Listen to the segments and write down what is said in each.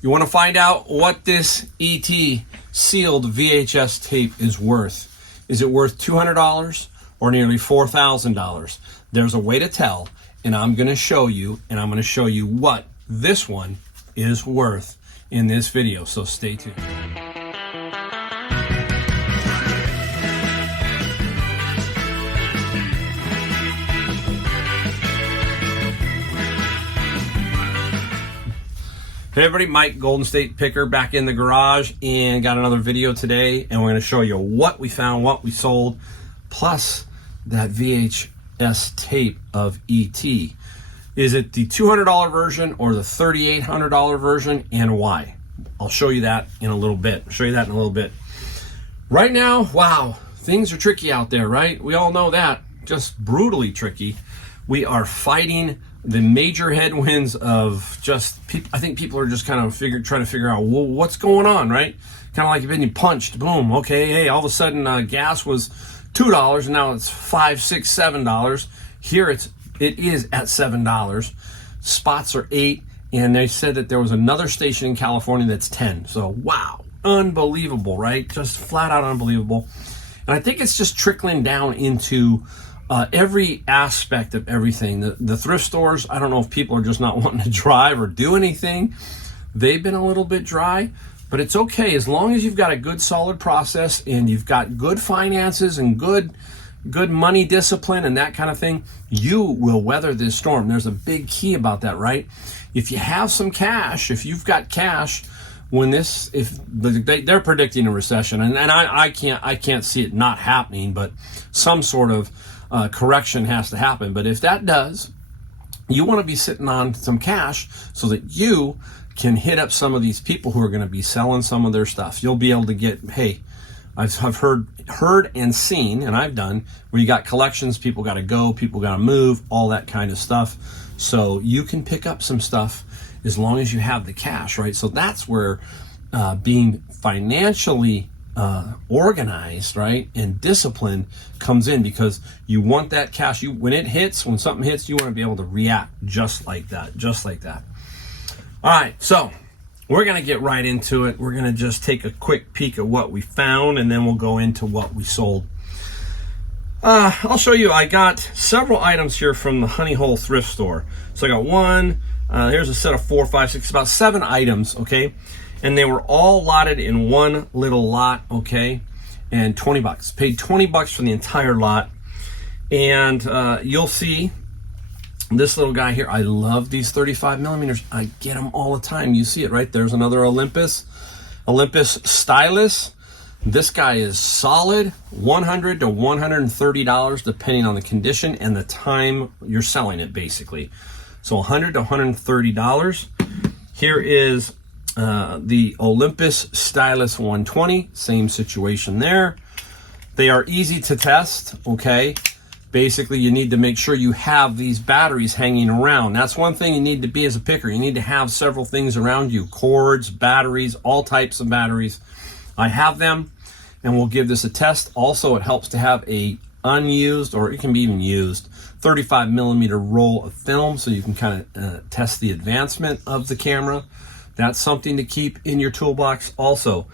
You want to find out what this ET sealed VHS tape is worth. Is it worth $200 or nearly $4,000? There's a way to tell, and I'm going to show you, and I'm going to show you what this one is worth in this video, so stay tuned. Hey everybody, Mike, Golden State Picker, back in the garage, and got another video today, and we're going to show you what we found, what we sold, plus that VHS tape of ET. Is it the $200 version or the $3,800 version, and why? I'll show you that in a little bit. Right now, wow, things are tricky out there, right? We all know that, just brutally tricky. We are fighting the major headwinds of just people. I think people are just kind of trying to figure out, well, what's going on, right? Kind of like you've been punched, boom, okay, hey, all of a sudden gas was $2 and now it's $5, $6, $7. Here it is at $7. Spots are $8, and they said that there was another station in California that's $10. So wow, unbelievable, right? Just flat out unbelievable. And I think it's just trickling down into every aspect of everything. The thrift stores, I don't know if people are just not wanting to drive or do anything. They've been a little bit dry, but it's okay as long as you've got a good solid process and you've got good finances and good money discipline and that kind of thing. You will weather this storm. There's a big key about that, right? If you have some cash, if you've got cash, they're predicting a recession, and I can't see it not happening, but some sort of correction has to happen. But if that does, you want to be sitting on some cash so that you can hit up some of these people who are going to be selling some of their stuff. You'll be able to get, hey, I've heard and seen, and I've done, where you got collections, people got to go, people got to move, all that kind of stuff. So you can pick up some stuff as long as you have the cash, right? So that's where being financially organized, right, and disciplined comes in, because you want that cash. When something hits, you want to be able to react just like that. All right, so we're going to get right into it. We're going to just take a quick peek at what we found, and then we'll go into what we sold. I'll show you. I got several items here from the Honey Hole thrift store. So I got one. Here's a set of 4, 5, 6, about 7 items, okay? And they were all lotted in one little lot, okay? And $20. Paid $20 for the entire lot. And you'll see this little guy here. I love these 35 millimeters. I get them all the time. You see it, right? There's another Olympus Stylus. This guy is solid, $100 to $130, depending on the condition and the time you're selling it, basically. So $100 to $130. Here is the Olympus Stylus 120, same situation there. They are easy to test, okay? Basically, you need to make sure you have these batteries hanging around. That's one thing you need to be as a picker. You need to have several things around you, cords, batteries, all types of batteries. I have them, and we'll give this a test. Also, it helps to have a unused, or it can be even used, 35 millimeter roll of film, so you can kind of test the advancement of the camera. That's something to keep in your toolbox. Also,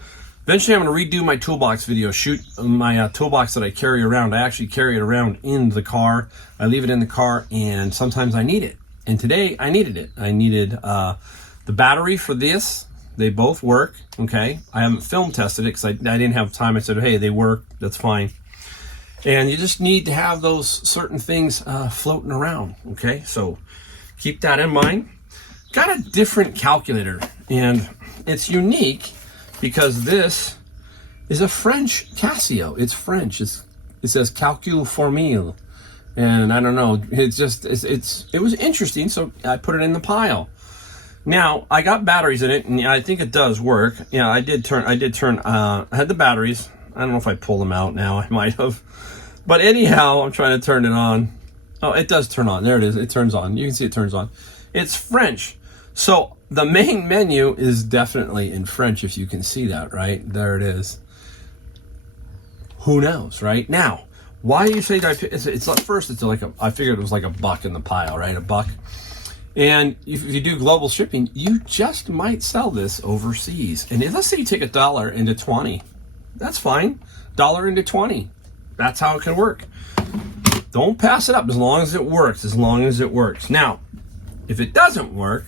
eventually I'm going to redo my toolbox video, shoot my toolbox that I carry around. I actually carry it around in the car. I leave it in the car, and sometimes I need it. And today I needed it. I needed the battery for this. They both work, okay? I haven't film tested it because I didn't have time. I said, hey, they work, that's fine. And you just need to have those certain things floating around, okay? So keep that in mind. Got a different calculator, and it's unique because this is a French Casio. It's French. It says Calcul Formule, and I don't know. It was interesting, so I put it in the pile. Now I got batteries in it, and I think it does work. Yeah, I did turn. I had the batteries. I don't know if I pull them out now. I might have, but anyhow, I'm trying to turn it on. Oh, it does turn on. There it is. It turns on. You can see it turns on. It's French. So the main menu is definitely in French, if you can see that, right? There it is. Who knows, right? Now, why you say that? It's at first, it's like I figured it was like $1 in the pile, right? $1. And if you do global shipping, you just might sell this overseas. And let's say you take $1 into 20. That's fine. $1 into 20. That's how it can work. Don't pass it up as long as it works, as long as it works. Now, if it doesn't work,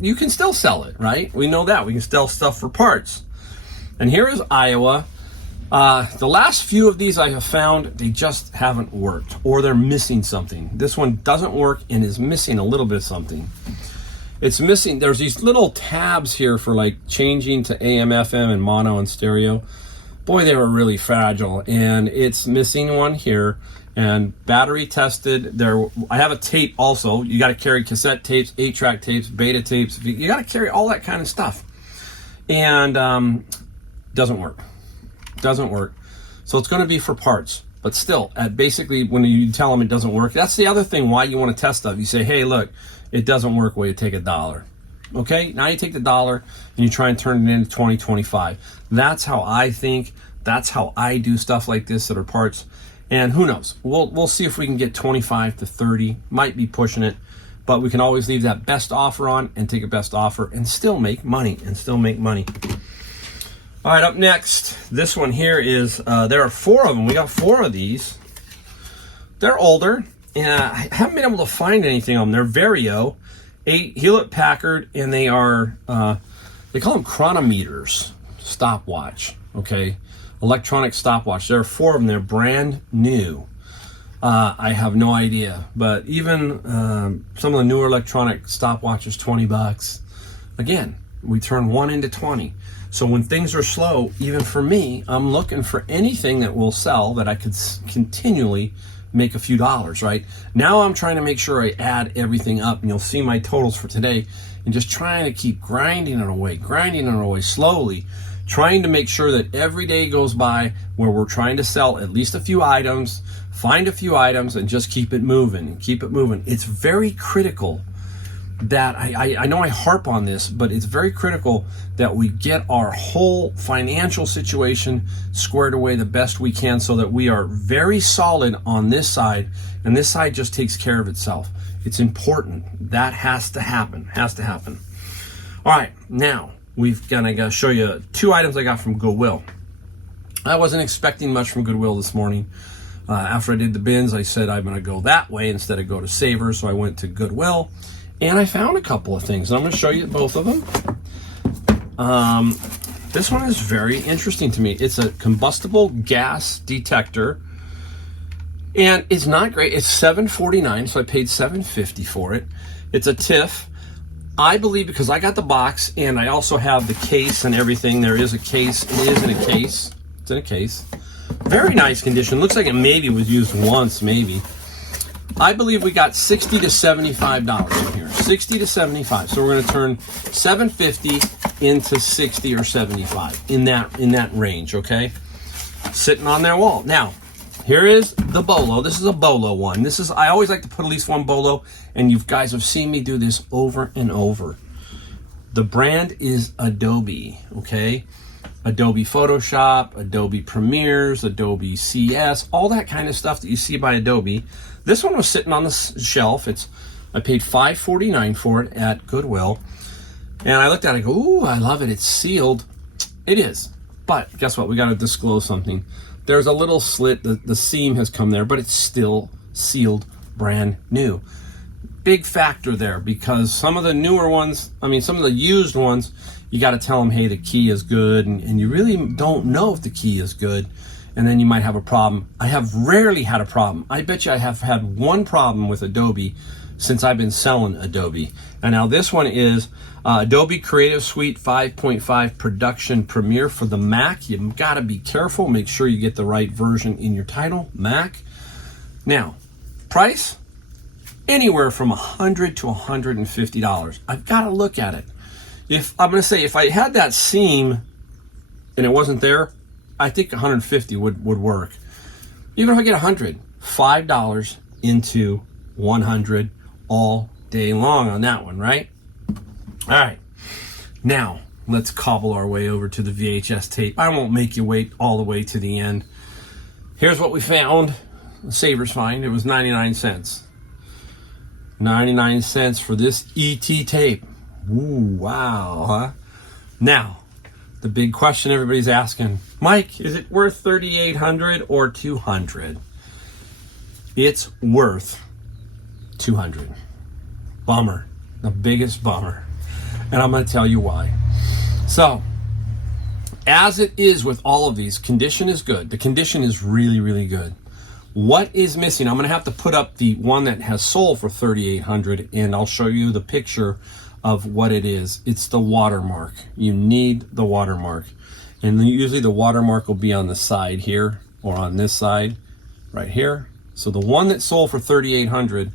you can still sell it, right? We know that. We can sell stuff for parts. And here is Iowa. The last few of these I have found, they just haven't worked, or they're missing something. This one doesn't work and is missing a little bit of something. It's missing, there's these little tabs here for like changing to AM, FM, and mono and stereo. Boy, they were really fragile, and it's missing one here. And battery tested. I have a tape also. You got to carry cassette tapes, 8-track tapes, beta tapes. You got to carry all that kind of stuff. And doesn't work. Doesn't work. So it's going to be for parts. But still, basically, when you tell them it doesn't work, that's the other thing why you want to test stuff. You say, hey, look, it doesn't work. Well, you take $1. Okay? Now you take the $1 and you try and turn it into 20, 25. That's how I think. That's how I do stuff like this that are parts. And who knows? We'll see if we can get 25 to 30. Might be pushing it, but we can always leave that best offer on and take a best offer and still make money. All right, up next, this one here is, there are 4 of them. We got 4 of these. They're older, and I haven't been able to find anything on them. They're Vario, Hewlett-Packard, and they are, they call them chronometers, stopwatch, okay? Electronic stopwatch. There are 4 of them. They're brand new. I have no idea, but even some of the newer electronic stopwatches, $20. Again, we turn 1 into 20. So when things are slow, even for me, I'm looking for anything that will sell that I could continually make a few dollars, right? Now I'm trying to make sure I add everything up, and you'll see my totals for today, and just trying to keep grinding it away slowly, trying to make sure that every day goes by where we're trying to sell at least a few items, find a few items, and just keep it moving. It's very critical that, I know I harp on this, but it's very critical that we get our whole financial situation squared away the best we can so that we are very solid on this side, and this side just takes care of itself. It's important. That has to happen. All right, now we've gonna show you 2 items I got from Goodwill. I wasn't expecting much from Goodwill this morning. After I did the bins, I said I'm gonna go that way instead of go to Savers, so I went to Goodwill, and I found a couple of things. I'm gonna show you both of them. This one is very interesting to me. It's a combustible gas detector, and it's not great. It's $7.49, so I paid $7.50 for it. It's a TIFF. I believe because I got the box and I also have the case and everything. There is a case. It is in a case. It's in a case. Very nice condition. Looks like it maybe was used once, maybe. I believe we got $60 to $75 in here. $60 to $75. So we're going to turn $7.50 into $60 or $75 in that range. Okay, sitting on their wall. Now, here is the Bolo. This is a Bolo one. I always like to put at least one Bolo, and you guys have seen me do this over and over. The brand is Adobe, okay? Adobe Photoshop, Adobe Premieres, Adobe CS, all that kind of stuff that you see by Adobe. This one was sitting on the shelf. I paid $5.49 for it at Goodwill, and I looked at it and go, ooh, I love it. It's sealed. It is, but guess what? We got to disclose something. There's a little slit, the seam has come there, but it's still sealed, brand new. Big factor there, because some of the newer ones, some of the used ones, you got to tell them, hey, the key is good, and you really don't know if the key is good, and then you might have a problem. I have rarely had a problem. I bet you I have had one problem with Adobe since I've been selling Adobe. And now this one is Adobe Creative Suite 5.5 Production Premiere for the Mac. You've got to be careful. Make sure you get the right version in your title, Mac. Now, price, anywhere from $100 to $150. I've got to look at it. If I had that seam and it wasn't there, I think $150 would work. Even if I get $100, $5 into $100 all day long on that one, right? All right, now let's cobble our way over to the VHS tape. I won't make you wait all the way to the end. Here's what we found. A Savers find. It was 99 cents. 99 cents for this ET tape. Ooh, wow, huh? Now, the big question everybody's asking, Mike, is it worth $3,800 or $200? It's worth $200. Bummer, the biggest bummer. And I'm going to tell you why. So, as it is with all of these, condition is good. The condition is really, really good. What is missing? I'm going to have to put up the one that has sold for $3,800, and I'll show you the picture of what it is. It's the watermark. You need the watermark. And usually the watermark will be on the side here or on this side right here. So the one that sold for $3,800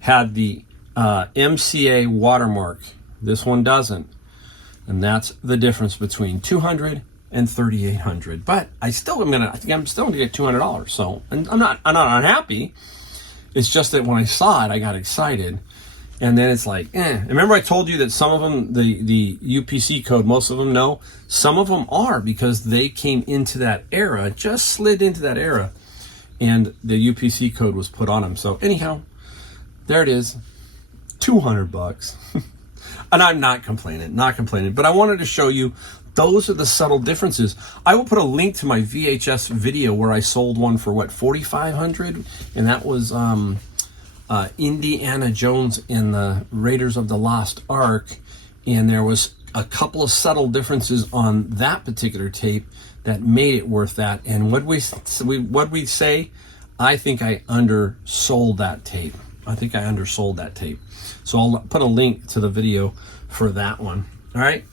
had the MCA watermark. This one doesn't. And that's the difference between $200 and $3,800. But I still am I think I'm still gonna get $200. So, and I'm not unhappy. It's just that when I saw it, I got excited. And then it's like, Remember I told you that some of them, the UPC code, most of them know. Some of them are because they came into that era, just slid into that era, and the UPC code was put on them. So anyhow, there it is, $200. And I'm not complaining, but I wanted to show you those are the subtle differences. I will put a link to my VHS video where I sold one for what, $4,500, and that was Indiana Jones and the Raiders of the Lost Ark, and there was a couple of subtle differences on that particular tape that made it worth that. And what we say, I think I undersold that tape. So I'll put a link to the video for that one. All right,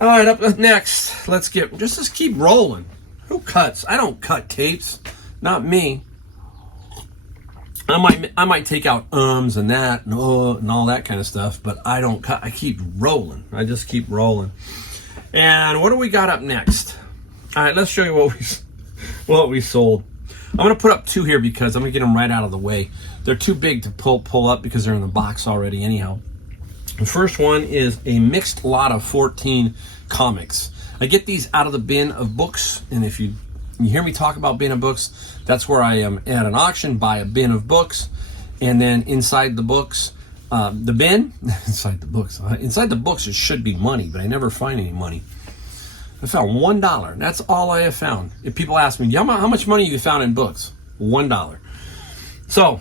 up next, let's keep rolling. Who cuts? I don't cut tapes, not me. I might take out and that and all that kind of stuff, but I don't cut. I keep rolling. I just keep rolling. And what do we got up next? All right, let's show you what we sold. I'm going to put up two here because I'm going to get them right out of the way. They're too big to pull up because they're in the box already anyhow. The first one is a mixed lot of 14 comics. I get these out of the bin of books, and if you hear me talk about bin of books, that's where I am at an auction, buy a bin of books, and then inside the books, the bin, inside the books it should be money, but I never find any money. I found $1. That's all I have found. If people ask me, how much money have you found in books? $1. So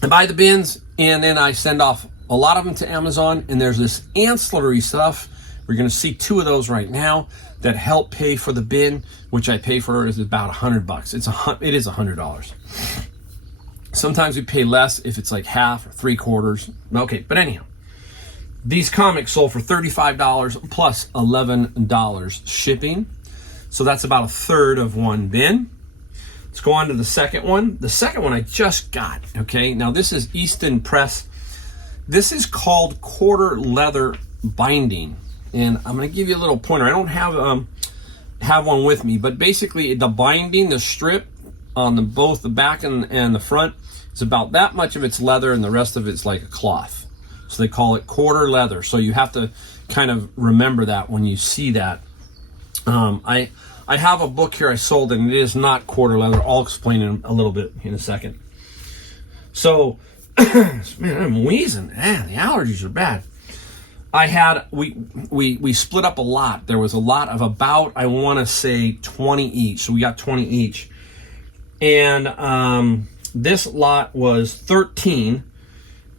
I buy the bins, and then I send off a lot of them to Amazon, and there's this ancillary stuff. We're going to see two of those right now that help pay for the bin, which I pay for is about $100. It is $100. Sometimes we pay less if it's like half or 3/4. Okay, but anyhow, these comics sold for $35 plus $11 shipping. So that's about a third of one bin. Let's go on to the second one. The second one I just got, okay? Now this is Easton Press. This is called quarter leather binding. And I'm going to give you a little pointer. I don't have one with me, but basically the binding, the strip on both the back and the front, it's about that much of it's leather and the rest of it's like a cloth. So they call it quarter leather. So you have to kind of remember that when you see that. I have a book here I sold, and it is not quarter leather. I'll explain it a little bit in a second. So, man, I'm wheezing. Man, the allergies are bad. We split up a lot. There was a lot of about, I want to say 20 each. So we got 20 each. And this lot was 13,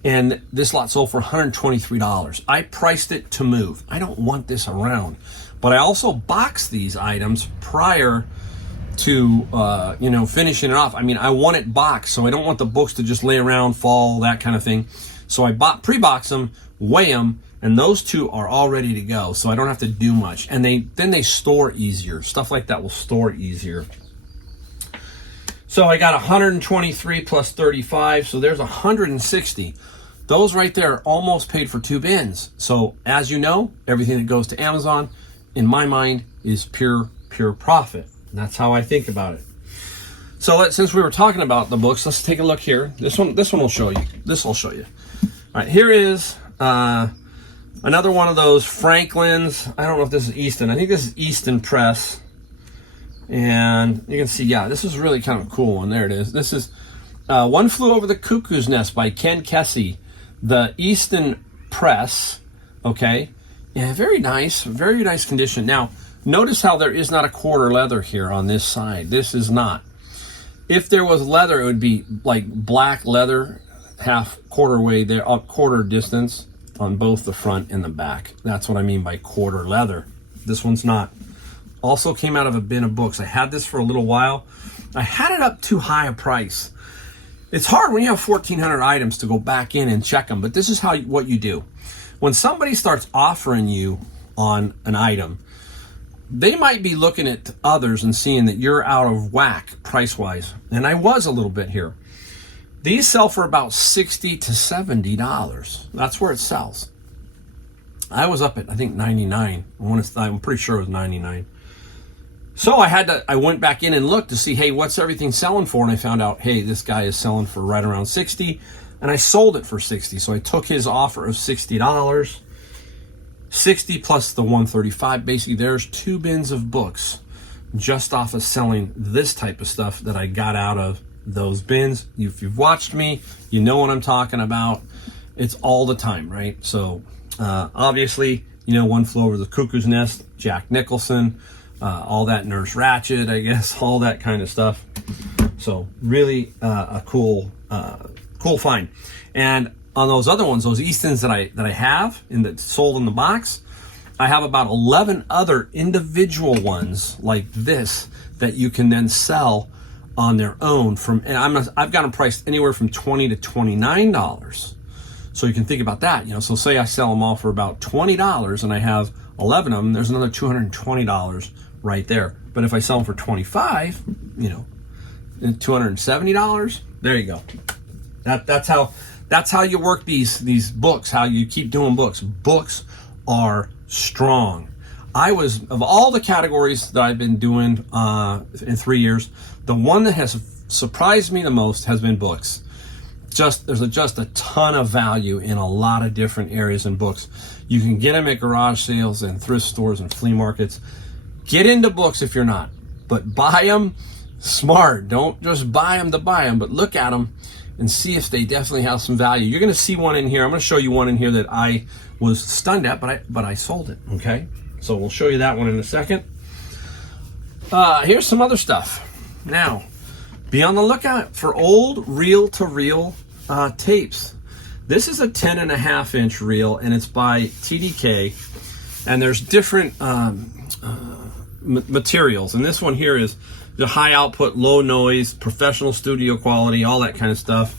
and this lot sold for $123. I priced it to move. I don't want this around. But I also boxed these items prior to finishing it off. I mean, I want it boxed, so I don't want the books to just lay around, fall, that kind of thing. So I pre-box them, weigh them, and those two are all ready to go, so I don't have to do much. And then they store easier. Stuff like that will store easier. So I got 123 plus 35, so there's 160. Those right there almost paid for two bins. So as you know, everything that goes to Amazon, in my mind, is pure profit. And that's how I think about it. So since we were talking about the books, let's take a look here. This one will show you. This will show you. All right, here is another one of those Franklin's. I don't know if this is Easton. I think this is Easton Press. And you can see, yeah, this is really kind of a cool one. There it is. This is One Flew Over the Cuckoo's Nest by Ken Kesey. The Easton press, okay, yeah, very nice condition. Now, notice how there is not a quarter leather here on this side. This is not. If there was leather, it would be like black leather, quarter way there, up quarter distance on both the front and the back. That's what I mean by quarter leather. This one's not. Also came out of a bin of books. I had this for a little while. I had it up too high a price. It's hard when you have 1,400 items to go back in and check them, but this is what you do. When somebody starts offering you on an item, they might be looking at others and seeing that you're out of whack price-wise. And I was a little bit here. These sell for about $60 to $70. That's where it sells. I was up at, I think, 99. I'm pretty sure it was 99. So I went back in and looked to see, hey, what's everything selling for? And I found out, hey, this guy is selling for right around 60, and I sold it for 60. So I took his offer of $60, 60 plus the 135. Basically, there's 2 bins of books just off of selling this type of stuff that I got out of those bins. If you've watched me, you know what I'm talking about. It's all the time, right? So obviously, One Flew Over the Cuckoo's Nest, Jack Nicholson, all that Nurse Ratched, I guess, all that kind of stuff. So really a cool find. And on those other ones, those Eastons that I have that sold in the box, I have about 11 other individual ones like this that you can then sell on their own and I've got them priced anywhere from $20 to $29. So you can think about that, So say I sell them all for about $20 and I have 11 of them, there's another $220 right there. But if I sell them for $25, $270, there you go. That's how you work these books, how you keep doing books. Books are strong. Of all the categories that I've been doing in 3 years, the one that has surprised me the most has been books. There's just a ton of value in a lot of different areas in books. You can get them at garage sales and thrift stores and flea markets. Get into books if you're not, but buy them smart. Don't just buy them to buy them, but look at them and see if they definitely have some value. You're going to see one in here. I'm going to show you one in here that I was stunned at, but I sold it. Okay, so we'll show you that one in a second. Here's some other stuff. Now, be on the lookout for old reel-to-reel tapes. This is a 10.5-inch reel, and it's by TDK, and there's different materials. And this one here is the high output, low noise, professional studio quality, all that kind of stuff.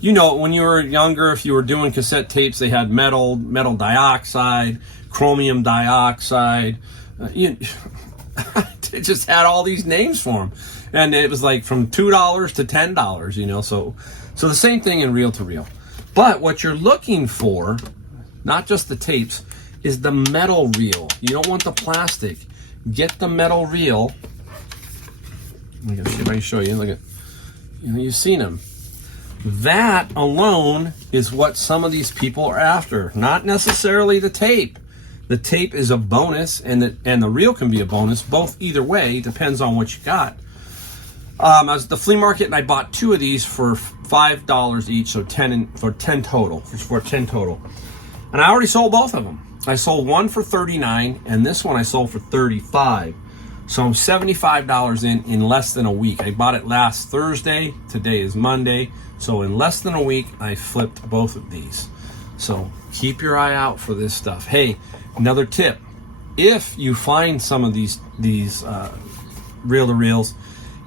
When you were younger, if you were doing cassette tapes, they had metal dioxide, chromium dioxide. They just had all these names for them. And it was like from $2 to $10, So the same thing in reel-to-reel. But what you're looking for, not just the tapes, is the metal reel. You don't want the plastic. Get the metal reel. I'm going to see if I can show you. Look at, you've seen them. That alone is what some of these people are after. Not necessarily the tape. The tape is a bonus, and the reel can be a bonus. Both either way, depends on what you got. I was at the flea market and I bought 2 of these for $5 each, so 10 total. For 10 total. And I already sold both of them. I sold one for $39 and this one I sold for $35. So I'm $75 in less than a week. I bought it last Thursday. Today is Monday. So in less than a week, I flipped both of these. So keep your eye out for this stuff. Hey, another tip. If you find some of these reel-to-reels,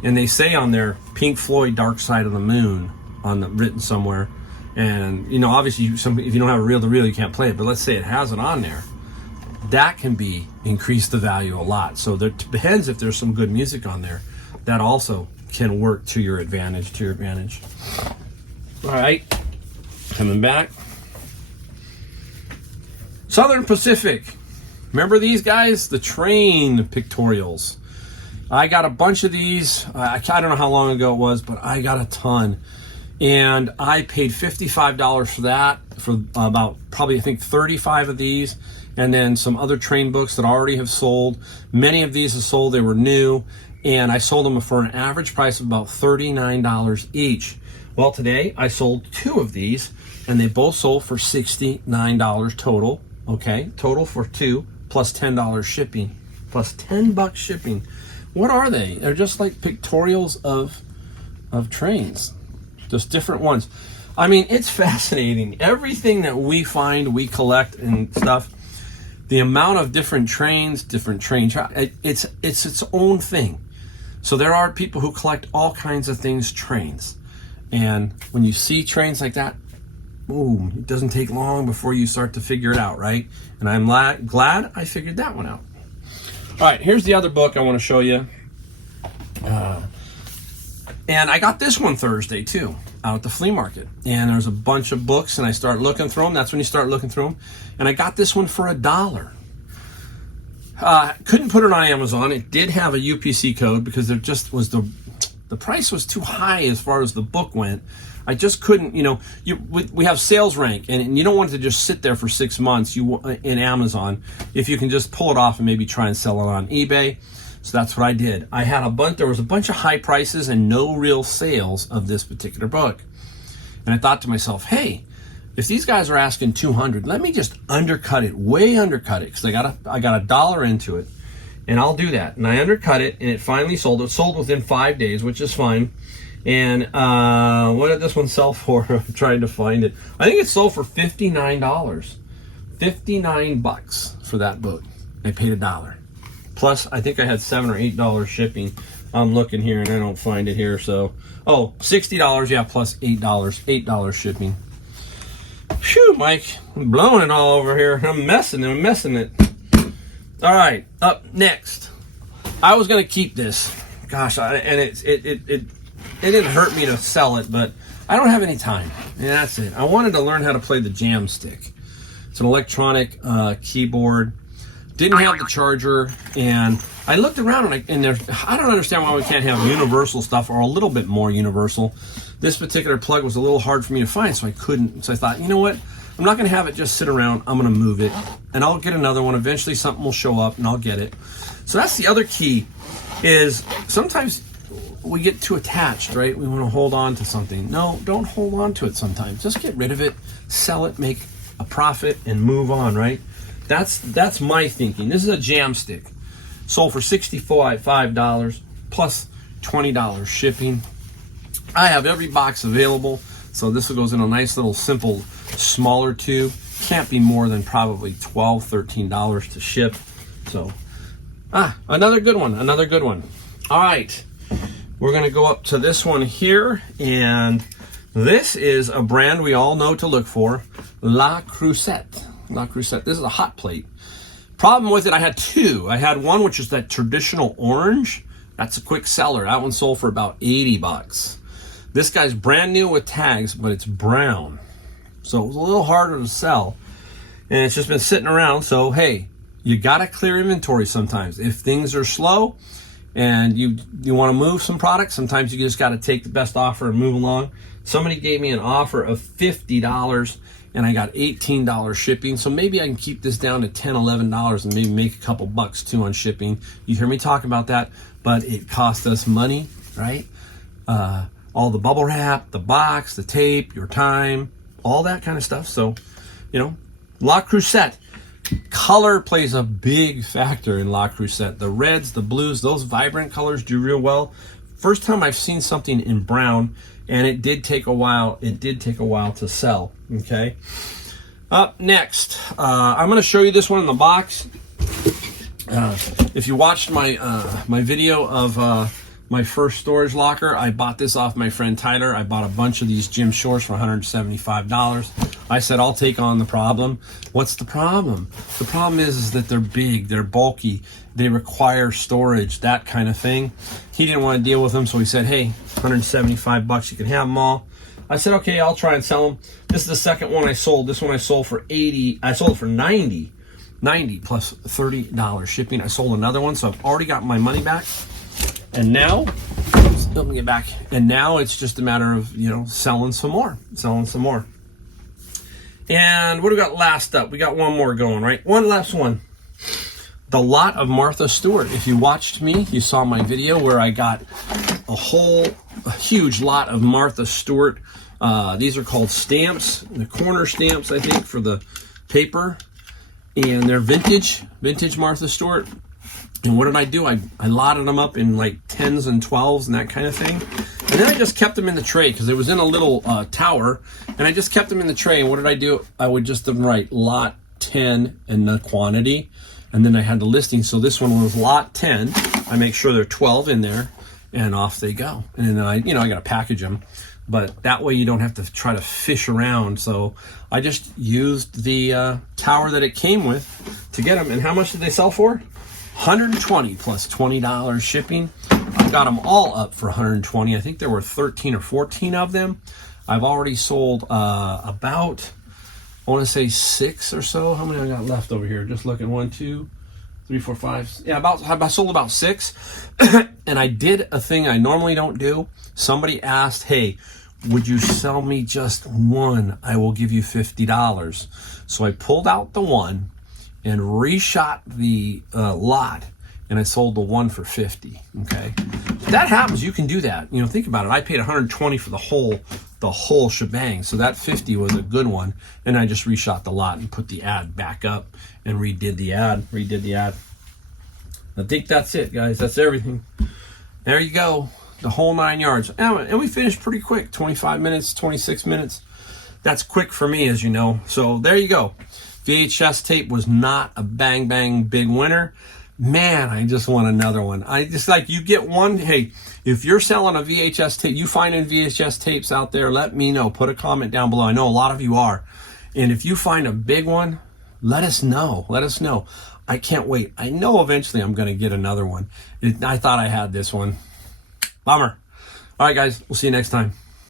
and they say on there, Pink Floyd, Dark Side of the Moon, written somewhere. And, obviously, if you don't have a reel-to-reel, you can't play it. But let's say it has it on there. That can increase the value a lot. So it depends if there's some good music on there. That also can work to your advantage. All right. Coming back. Southern Pacific. Remember these guys? The train pictorials. I got a bunch of these. I don't know how long ago it was, but I got a ton. And I paid $55 for that, for about probably, I think, 35 of these. And then some other train books that already have sold. Many of these have sold. They were new. And I sold them for an average price of about $39 each. Well, today I sold 2 of these, and they both sold for $69 total. Okay, total for 2 plus $10 shipping, plus $10 shipping. What are they? They're just like pictorials of trains, just different ones. I mean, it's fascinating. Everything that we find, we collect and stuff. The amount of different trains, it's its own thing. So there are people who collect all kinds of things, trains. And when you see trains like that, boom, it doesn't take long before you start to figure it out, right? And I'm glad I figured that one out. All right, here's the other book I want to show you. And I got this one Thursday too, out at the flea market. And there's a bunch of books, and I start looking through them. That's when you start looking through them. And I got this one for $1. Couldn't put it on Amazon. It did have a UPC code because there just was the price was too high as far as the book went. I just couldn't, we have sales rank, and you don't want it to just sit there for 6 months in Amazon if you can just pull it off and maybe try and sell it on eBay. So that's what I did. There was a bunch of high prices and no real sales of this particular book. And I thought to myself, hey, if these guys are asking $200, let me just undercut it, way undercut it, because I got $1 into it, and I'll do that. And I undercut it, and it finally sold. It sold within 5 days, which is fine. And what did this one sell for? I'm trying to find it. I think it sold for $59. $59 for that book. I paid $1. Plus, I think I had $7 or $8 shipping. I'm looking here and I don't find it here. So, $60, yeah, plus $8 shipping. Phew, Mike, I'm blowing it all over here. I'm messing it. All right, up next. I was gonna keep this. Gosh, it didn't hurt me to sell it, but I don't have any time. And that's it. I wanted to learn how to play the jam stick. It's an electronic keyboard. Didn't have the charger, and I looked around and I don't understand why we can't have universal stuff or a little bit more universal. This particular plug was a little hard for me to find, so I couldn't. So I thought, you know what? I'm not going to have it just sit around. I'm going to move it, and I'll get another one. Eventually something will show up, and I'll get it. So that's the other key, is sometimes we get too attached, right? We want to hold on to something. No, don't hold on to it sometimes. Just get rid of it, sell it, make a profit, and move on, right? That's my thinking. This is a jam stick. Sold for $65 plus $20 shipping. I have every box available. So this goes in a nice little simple smaller tube. Can't be more than probably $12, $13 to ship. So, another good one. All right. We're going to go up to this one here. And this is a brand we all know to look for. La Crusette. This is a hot plate. Problem with it, I had 2. I had one which is that traditional orange. That's a quick seller. That one sold for about $80. This guy's brand new with tags, but it's brown. So it was a little harder to sell. And it's just been sitting around. So hey, you gotta clear inventory sometimes. If things are slow and you want to move some products, sometimes you just gotta take the best offer and move along. Somebody gave me an offer of $50 and I got $18 shipping. So maybe I can keep this down to $10, $11 and maybe make a couple bucks too on shipping. You hear me talk about that, but it cost us money, right? All the bubble wrap, the box, the tape, your time, all that kind of stuff. So, La Crusette. Color plays a big factor in La Crusette. The reds, the blues, those vibrant colors do real well. First time I've seen something in brown, and it did take a while. To sell. Okay. Up next, I'm going to show you this one in the box. If you watched my video of my first storage locker, I bought this off my friend Tyler. I bought a bunch of these Jim Shores for $175. I said, I'll take on the problem. What's the problem? The problem is that they're big, they're bulky, they require storage, that kind of thing. He didn't want to deal with them, so he said, hey, $175, you can have them all. I said, okay, I'll try and sell them. This is the second one I sold. This one I sold for $80. I sold it for $90 plus $30 shipping. I sold another one, so I've already got my money back. And now, let me get back. And now it's just a matter of, selling some more. And what do we got last up? We got one more going, right? One last one. the lot of Martha Stewart. If you watched me, you saw my video where I got a huge lot of Martha Stewart. These are called stamps, the corner stamps, I think, for the paper. And they're vintage Martha Stewart. And what did I do? I lotted them up in like 10s and 12s and that kind of thing. And then I just kept them in the tray because it was in a little tower. And I just kept them in the tray. And what did I do? I would just write lot 10 and the quantity. And then I had the listing. So this one was lot 10. I make sure there are 12 in there. And off they go. And then I got to package them. But that way you don't have to try to fish around. So I just used the tower that it came with to get them. And how much did they sell for? $120 plus $20 shipping. I got them all up for $120. I think there were 13 or 14 of them. I've already sold about, I want to say 6 or so. How many I got left over here? Just looking, 1, 2, 3, 4, 5. Yeah, I sold about 6. And I did a thing I normally don't do. Somebody asked, hey, would you sell me just one? I will give you $50. So I pulled out the one and reshot the lot, and I sold the one for $50. Okay, that happens. You can do that. Think about it. I paid $120 for the whole shebang, so that $50 was a good one. And I just reshot the lot and put the ad back up and redid the ad. I think that's it, guys. That's everything. There you go, the whole 9 yards. And we finished pretty quick, 25 minutes, 26 minutes. That's quick for me, as you know. So there you go. VHS tape was not a bang bang big winner. Man, I just want another one. I just like, you get one. Hey, if you're selling a VHS tape, you find in VHS tapes out there, let me know. Put a comment down below. I know a lot of you are. And if you find a big one, let us know. I can't wait. I know eventually I'm going to get another one. I thought I had this one. Bummer. All right, guys, we'll see you next time.